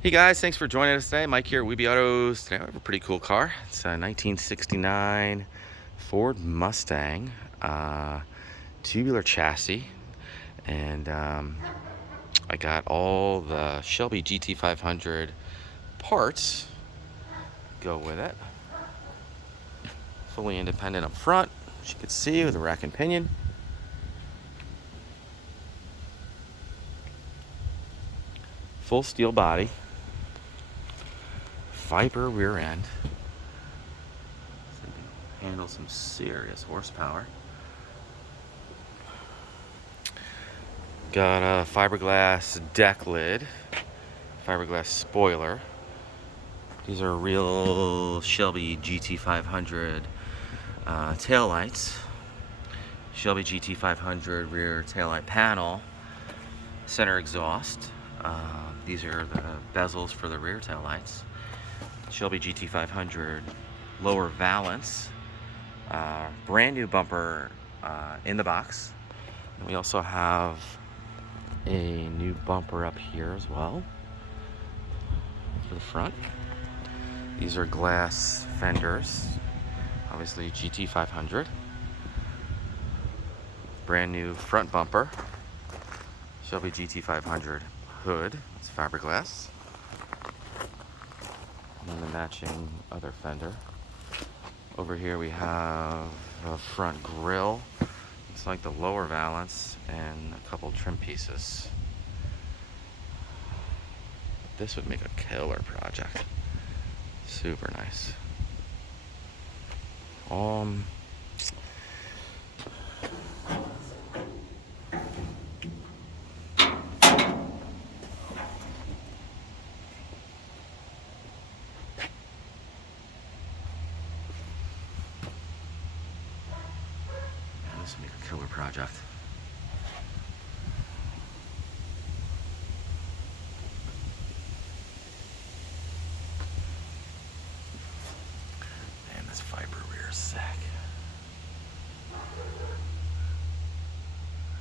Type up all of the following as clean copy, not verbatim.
Hey guys, thanks for joining us today. Mike here at Weeby Autos. Today I have a pretty cool car. It's a 1969 Ford Mustang tubular chassis, and I got all the Shelby GT500 parts go with it. Fully independent up front, as you can see, with a Rack-N-Pinion. Full steel body. Fiber rear end. Handle some serious horsepower. Got a fiberglass deck lid, fiberglass spoiler. These are real Shelby GT500 tail lights. Shelby GT500 rear taillight panel, center exhaust. These are the bezels for the rear tail lights. Shelby GT500 lower valance, brand new bumper in the box. And we also have a new bumper up here as well for the front. These are glass fenders, obviously GT500. Brand new front bumper, Shelby GT500 hood, it's fiberglass. And the matching other fender. Over here we have a front grille. It's like the lower valance and a couple trim pieces. This would make a killer project. Super nice. This would make a killer project. Man, this fiber rear is sick.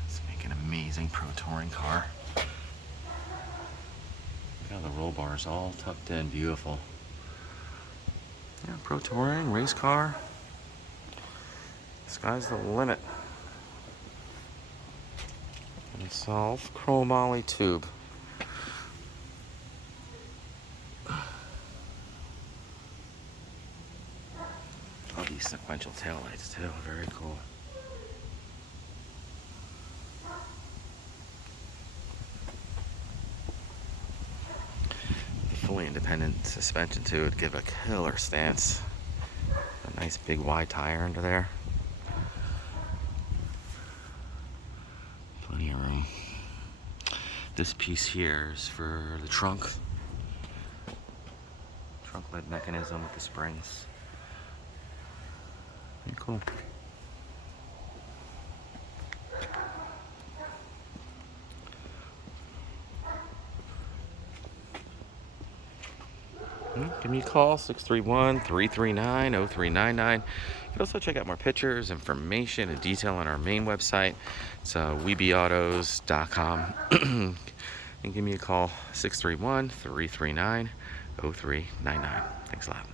Let's make an amazing pro touring car. Look how the roll bars all tucked in, beautiful. Yeah, pro touring, race car. Sky's the limit. And it's all chromoly tube. All these sequential taillights too, very cool. The fully independent suspension too would give a killer stance. A nice big wide tire under there. Plenty of room. This piece here is for the trunk lid mechanism with the springs. Pretty cool. Give me a call, 631-339-0399. You can also check out more pictures, information, and detail on our main website. It's weebyautos.com. And give me a call, 631-339-0399. Thanks a lot.